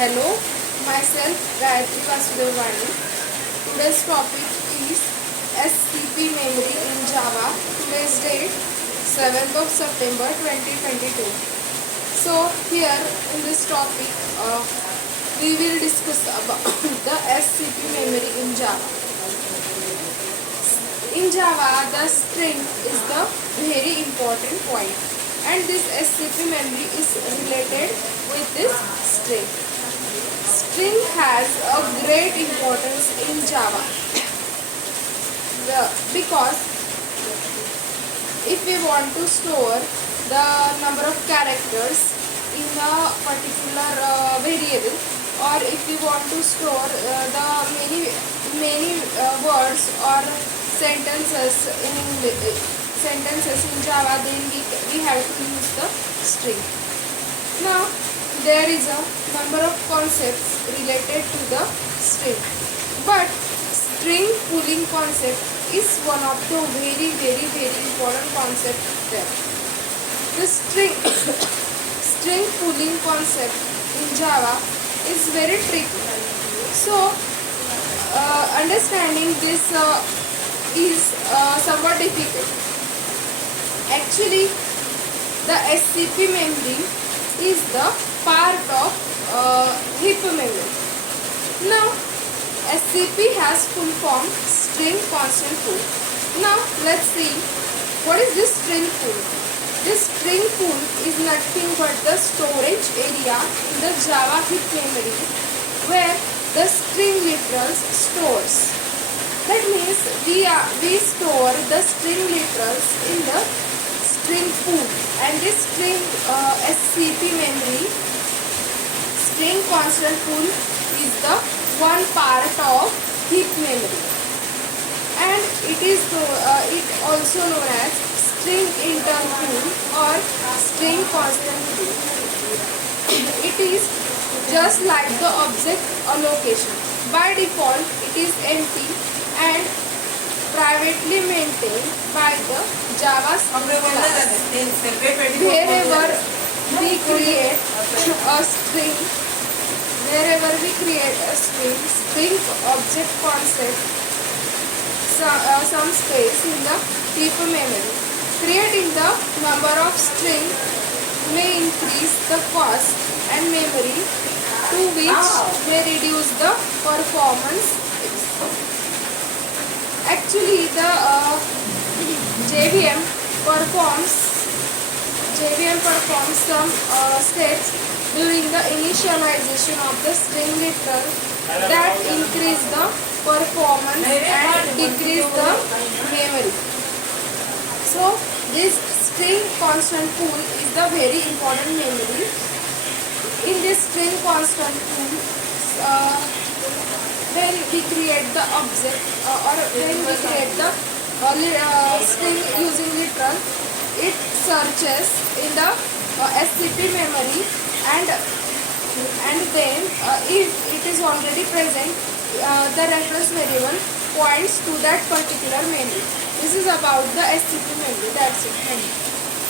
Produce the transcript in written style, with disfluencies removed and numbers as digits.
Hello, myself Gayatri Vasudevani. Today's topic is SCP memory in Java. Today's date 7th of September 2022. So here in this topic we will discuss about the SCP memory in Java. In Java, the string is the very important point, and this SCP memory is related with this string. String has a great importance in Java because if we want to store the number of characters in a particular variable, or if we want to store the many words or sentences in Java, then we have to use the string. Now there is a number of concepts related to the string, but string pooling concept is one of the very important concept there. The string pooling concept in Java is very tricky. So understanding this is somewhat difficult. Actually, the SCP memory is the part of heap memory. Now, SCP has full form string constant pool. Now, let's see what is this string pool. This string pool is nothing but the storage area in the Java heap memory where the string literals stores. That means we store the string literals in the string pool, and this string SCP memory string constant pool is the one part of heap memory, and it also known as string inter pool or string constant pool. It is just like the object allocation. By default, it is empty and privately maintained by the Java class. Wherever we create a string object concept some space in the heap memory. Creating the number of string may increase the cost and memory, to which may reduce the performance. Actually, the JVM performs some steps during the initialization of the string literal that increase the performance and decrease the memory. So this string constant pool is the very important memory. In this string constant pool, when we create the object or when we create the string using literal, it searches in the SCP memory, and then if it is already present, the reference variable points to that particular memory. This is about the SCP memory. That's it. Thank you.